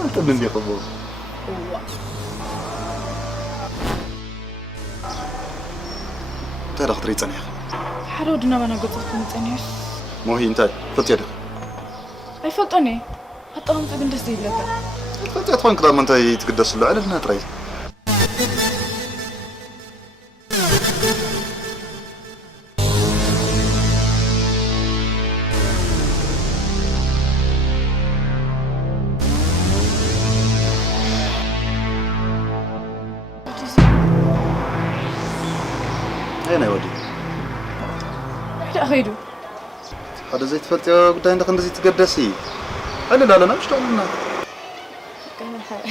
من دي قبو ترى خطري تانيخ حرودنا ما نقطعكم تانيخ مو هي انت فلت يدك أي فلتني حتى هم تقدس دي لك فلت يدخل كلام انت يتقدس له على هنا تري أين يودي؟ لا خيرو هذا زي تفلت يا قدام عندك زي تقدسي أنا لا مش تعملنا كان حي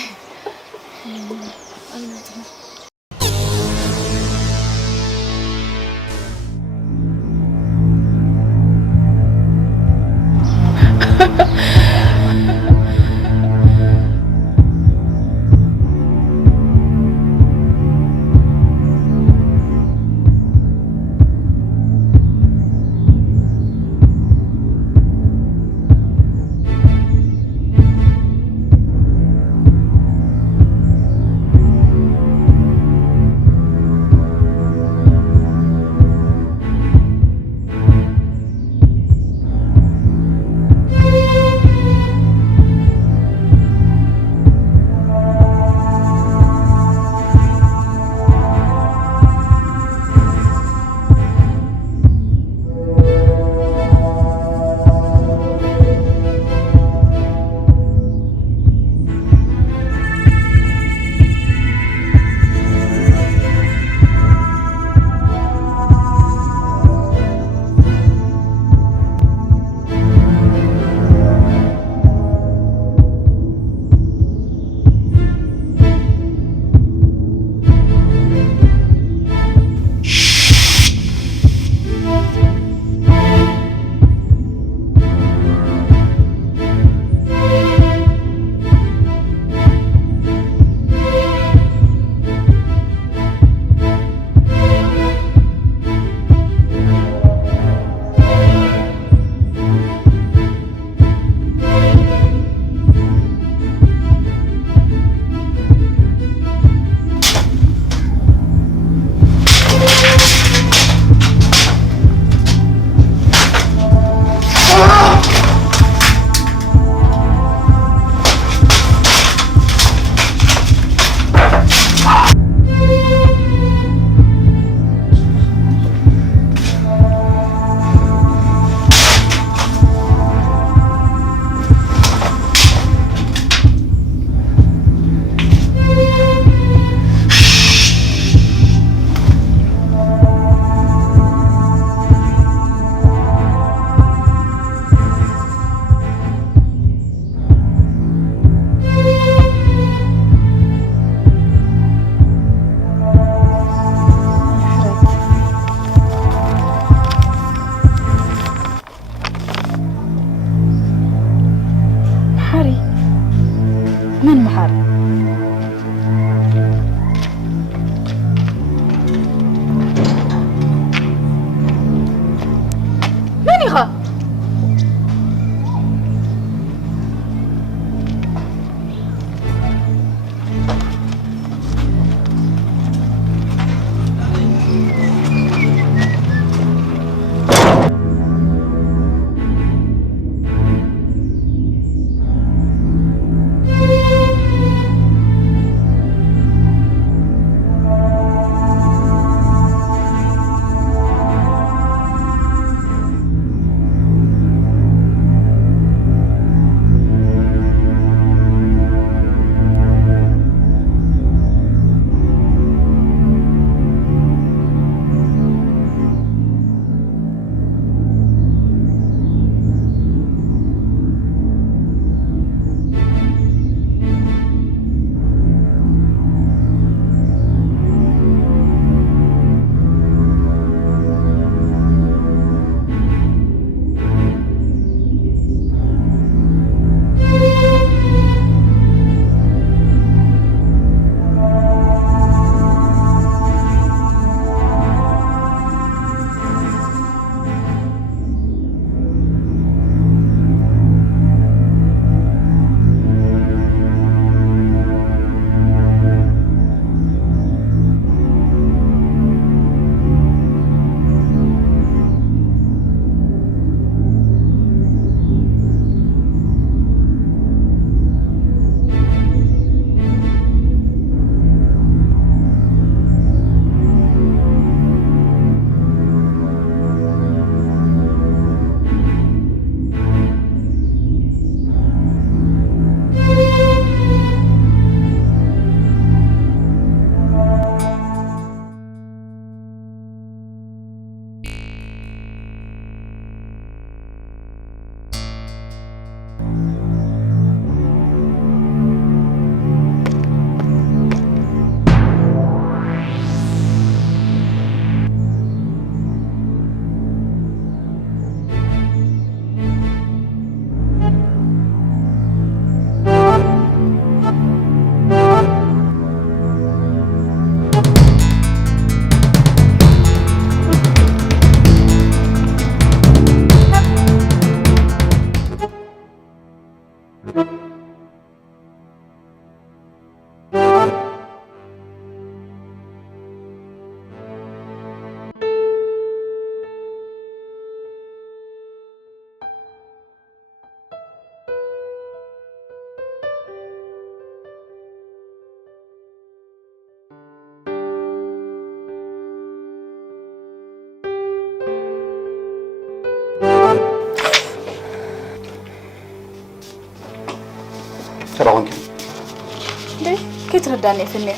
ليه؟ كي ترداني في النير؟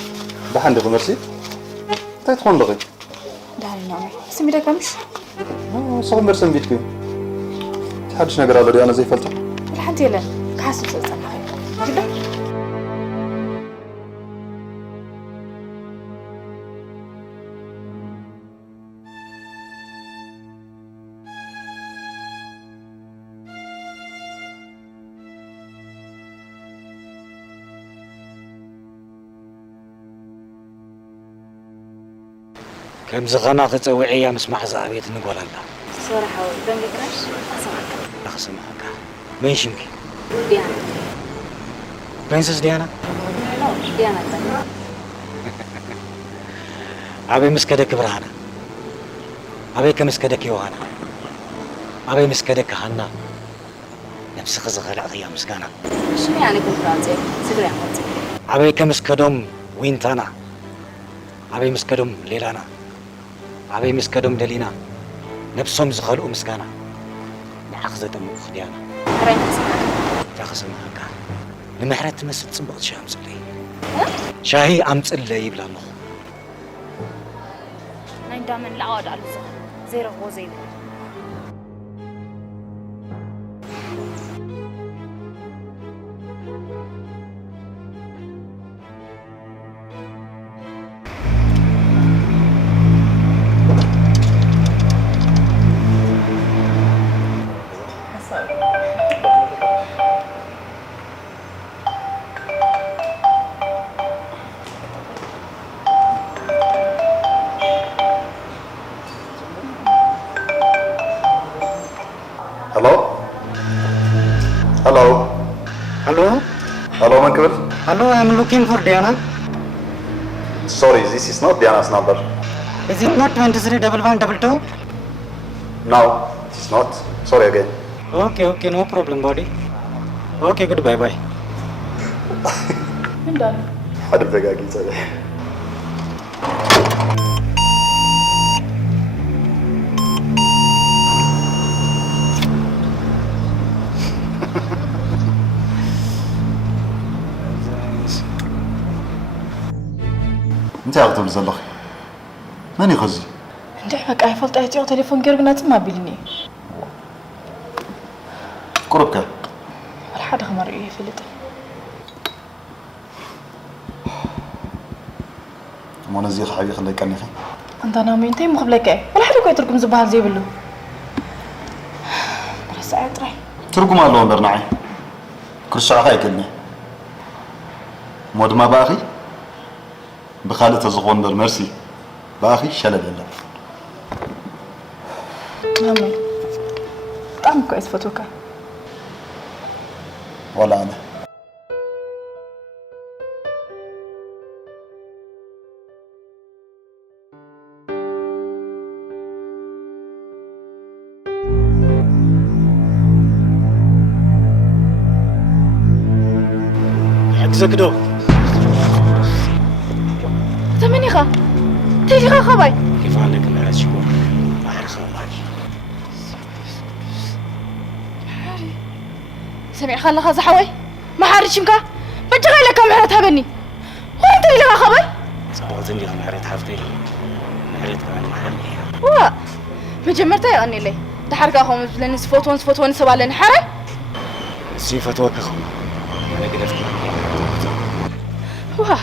بحندق مرسي تكون لغي داري نومي سمي لك مش؟ صغم مرسم بيتكم تحدش نقرا على أنا زي فلتو لحد يلا كحاسب سلسلة خير جدا؟ كم زغنا تسوي مسمح زعبيت نقول الله صراحة بنجكاش أخسمعك مين شمكي ديانا برنسس ديانا لا ديانا أبي مسكدك برهانا أبي كمسكدك يوهانا أبي مسكدك هانا نفس خزغ العضية مسكانا شنو يعني كنت فرنسي؟ سيبري عمتي أبي كمسكدهم وينتانا أبي مسكدهم ليلانا أبي مسكدهم دلينا نفسهم زغلوا مسكانا نأخذ دم خديانا حرين مسكانا تأخذ معك لمحرت تمس تصبغ شاي أمس اللي شاهي أمس اللي يبلا الله نين دائما العواد على الزغل زي رغو زي ذا Hello, Uncle. Hello, I'm looking for Diana. Sorry, this is not Diana's number. Is it not 231122? No, it's not. Sorry again. Okay, no problem, buddy. Okay, goodbye, bye. من دار؟ حد دقاقي صدق. انت اغتب زلخي ماني غزي انت حبك اي فلت ايتيو تليفون قرقنا ما بيلني قربك ولا حدا خمر ايه فلت مو نزيخ حبيبي خليك كاني خي انت نامي انت مخبلك ايه ولا حدا كوي تركم زبال زي بلو بس عاد راي تركم الله برناعي كل شيء خاي كلني مود ما باخي بخالة تزغون بالمرسي باخي شلل يلا نامي طعم كويس فتوكا ولا أنا زكدو تمني خا تيجي خا خباي كيف عليك ما شكو ما عرف خباي سمع خلا خا زحوي ما حارشمكا بجغي لك محرت هبني وانت اللي خا خباي صوتني لي محرت حفتي محرت كمان محرت وا مجمرتا يقني لي تحرقاهم لن فوتون سبالن حري سيفة وكخو انا قدرت واه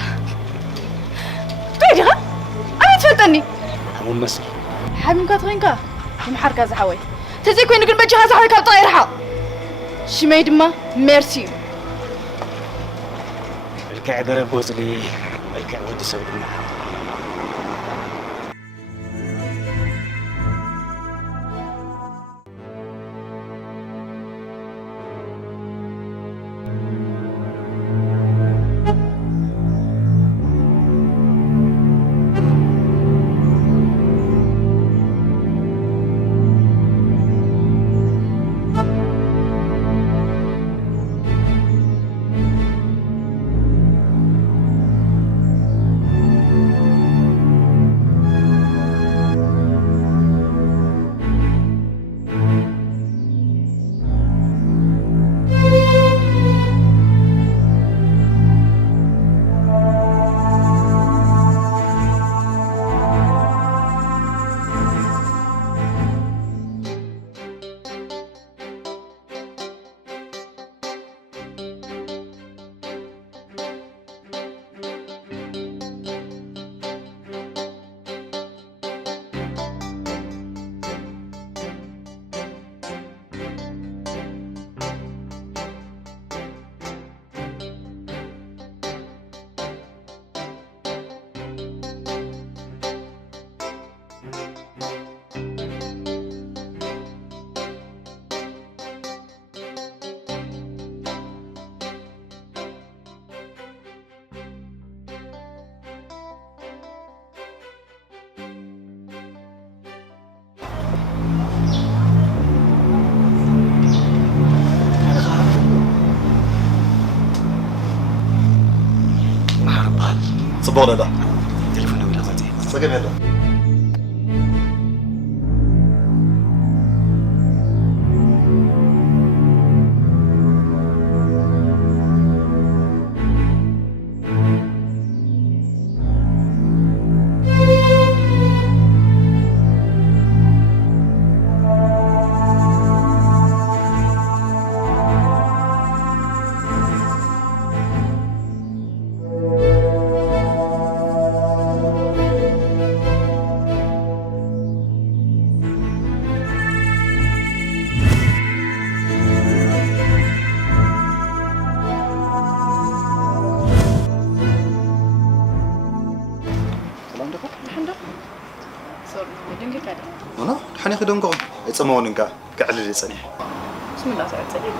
تيجي خا أنا تفلتني حموم مسل حميم كاترينكا محركة زحوي تزي كوين نقول بجها زحوي كالطايرها شمي دما ميرسي الكعب ربوز لي الكعب ودي سوي معها صبغنا لا تليفون ولا غادي سقم يلا حني خدمكم يسمونك كعلل يصنح بسم الله تعالى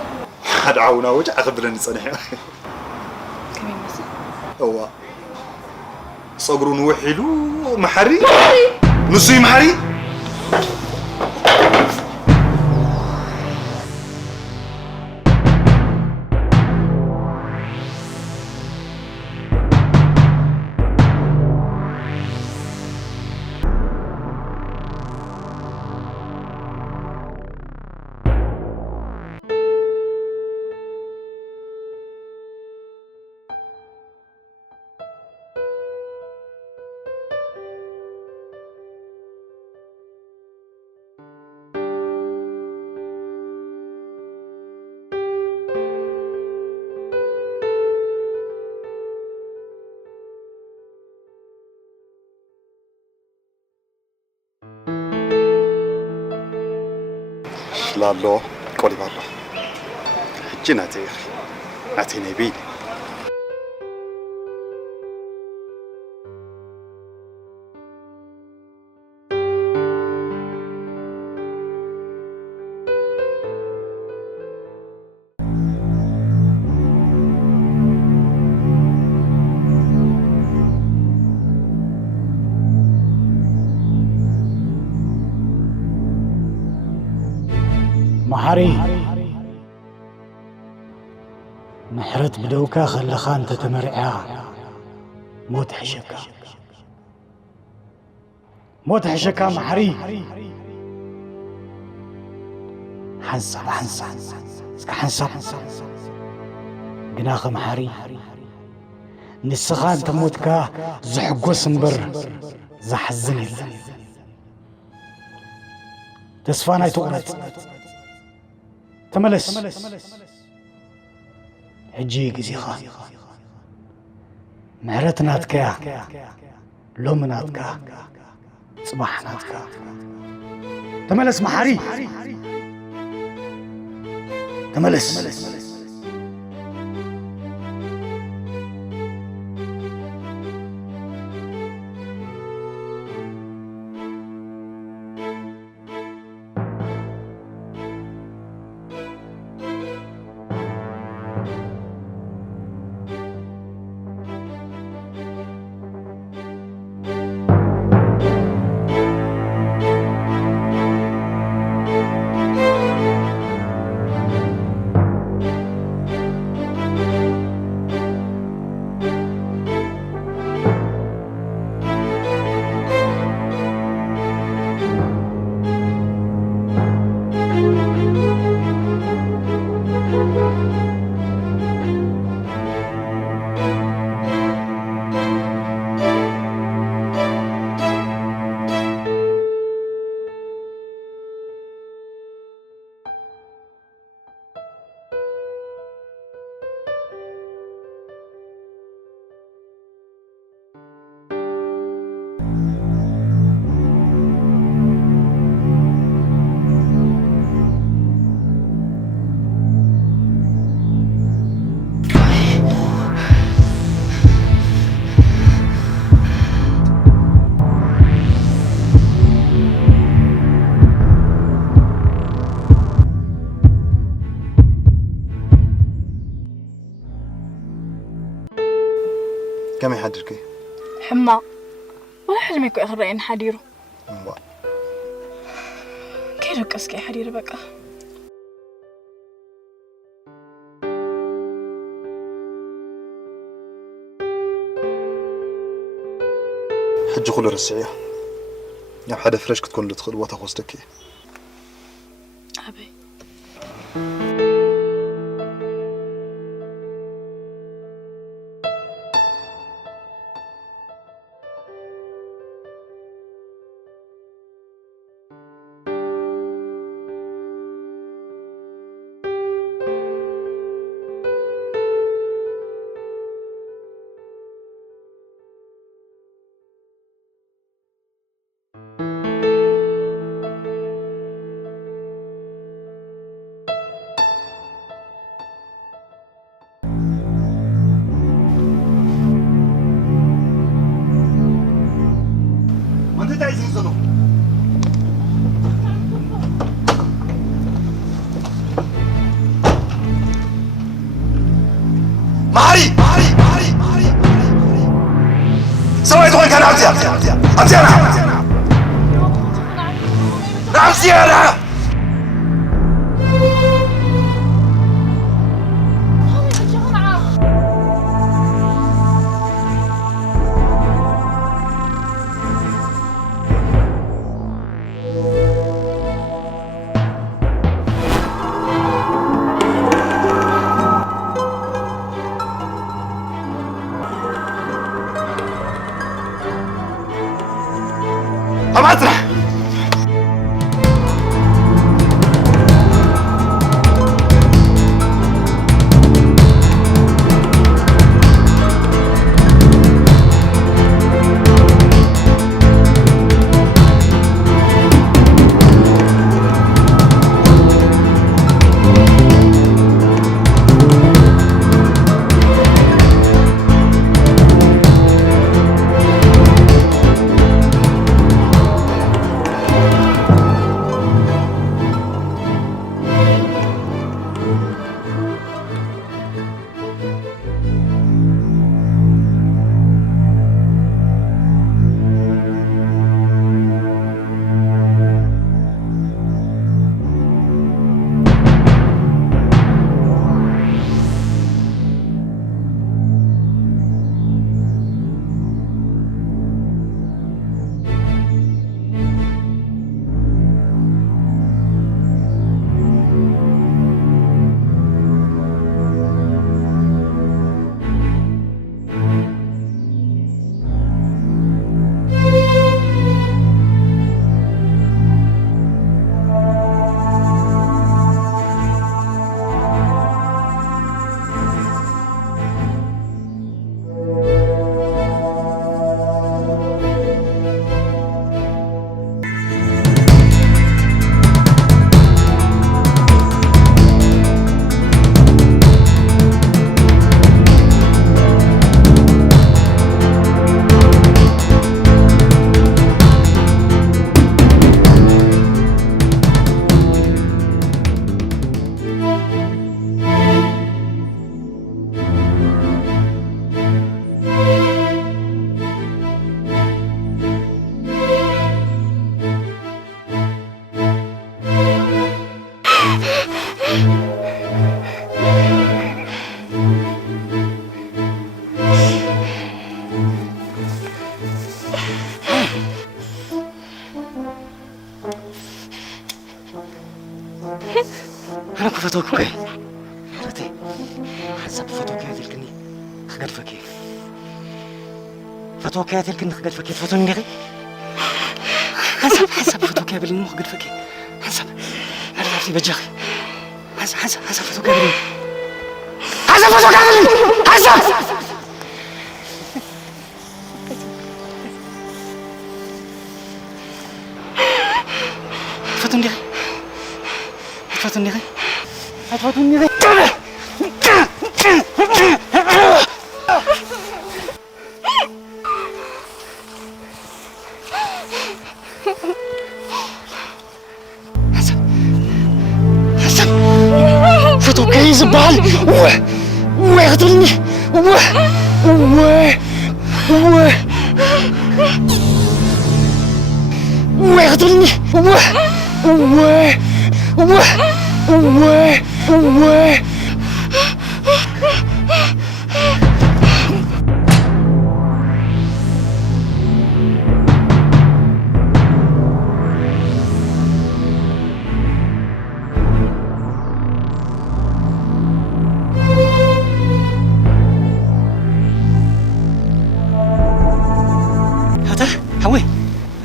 حد عاونا وجع اخبرني صنح كمين بس هو صقرون وحلو محري نصي محري لالو قولي برا حجي ناتي ناتي نبيل محري محرت بدوكا خلخان تتمرعا موت حشكا موت حشكا محري حنصب اسكا حنصب قناخ محري نسخان تموتكا زحقو سنبر زحزن تسفاناي تقرت تملس حجي قزيخا معرت ناتكا لوم ناتكا صباح ناتكا تملس محري تملس كم يحدركي؟ حما ولا حد ما يكون أخرين حديره كيف قصكي حدير بقى حج كل رسعية يا حدا فريش كتكون لتدخل وتاخذك أبي سويت وين كان عمتي أنا نعم سيارة أماتنا أنا كفتوك كي رتي حسب فتوك هذه الكني خقد فكي فتوك هذه الكني خقد فكي فتون نغي حسب فتوك هذه الكني خقد فكي حسب أنا عرفتي بجاخي حسب فتوك هذه الكني حسب فتوك هذه الكني حسب فتون نغي فتون نغي فتون نغي فتوك يزبال ويغدلني ويغدلني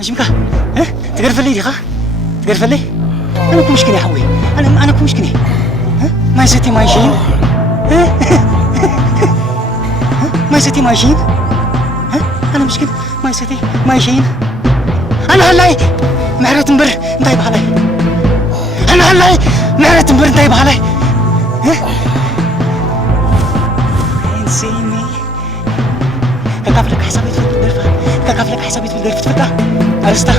أجمكا تقرف لي ديخا تقرف لي أنا كل مشكلة يا حوي أنا كل مشكلة ما يزتي ما يشين ما يزتي ما يشين أنا مشكلة ما يزتي ما يشين أنا هلاي معرة مبر انتاي بحالي أنا هلاي معرة مبر انتاي بحالي انسيني ككافلك حسابي في الدرفة ككافلك حسابي في الدرفة تفتا أرستا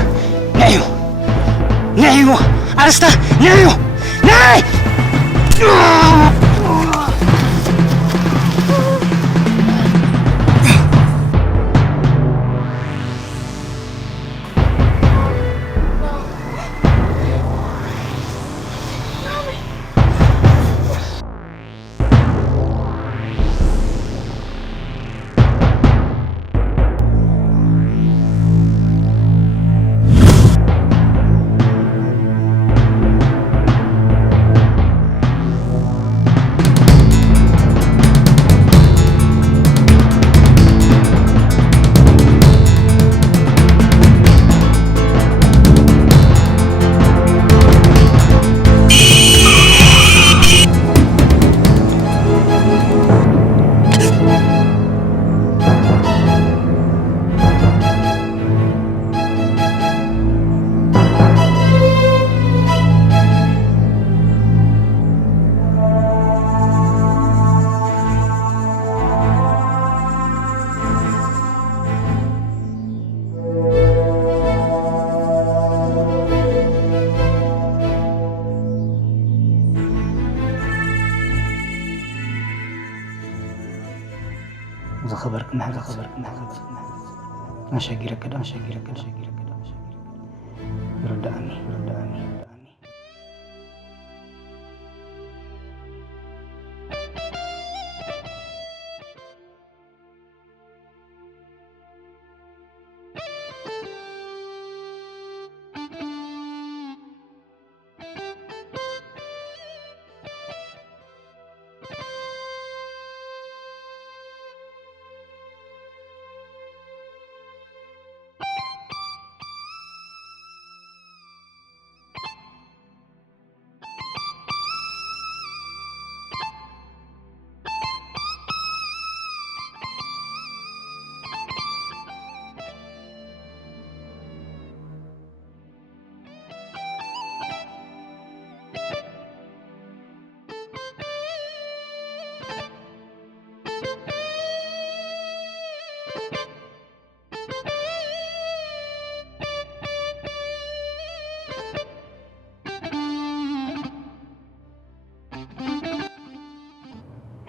نعيو أرستا نعيو نعي خبرك ما أشاكرك كده رد عني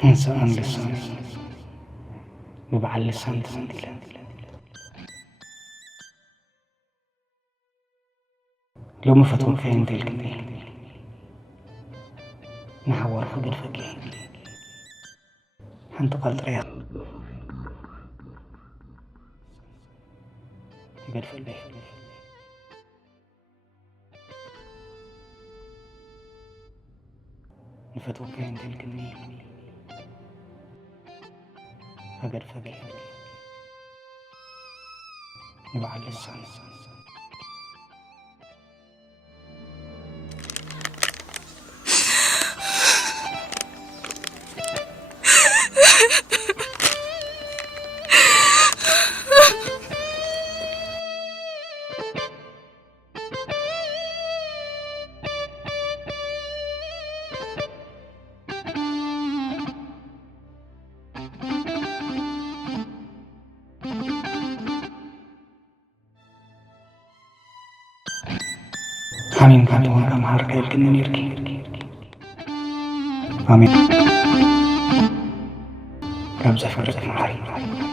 إنسان لسان ببعل لسان تسندلان لو ما فتون فين تلك نحور فوق الفقيه حنتقل رياض يقول في البيت نفتون فين تلك أقر فقيه نبع اللسان آمين كانت وانا مهارك يلقن يركي آمين كم زفرك مرحي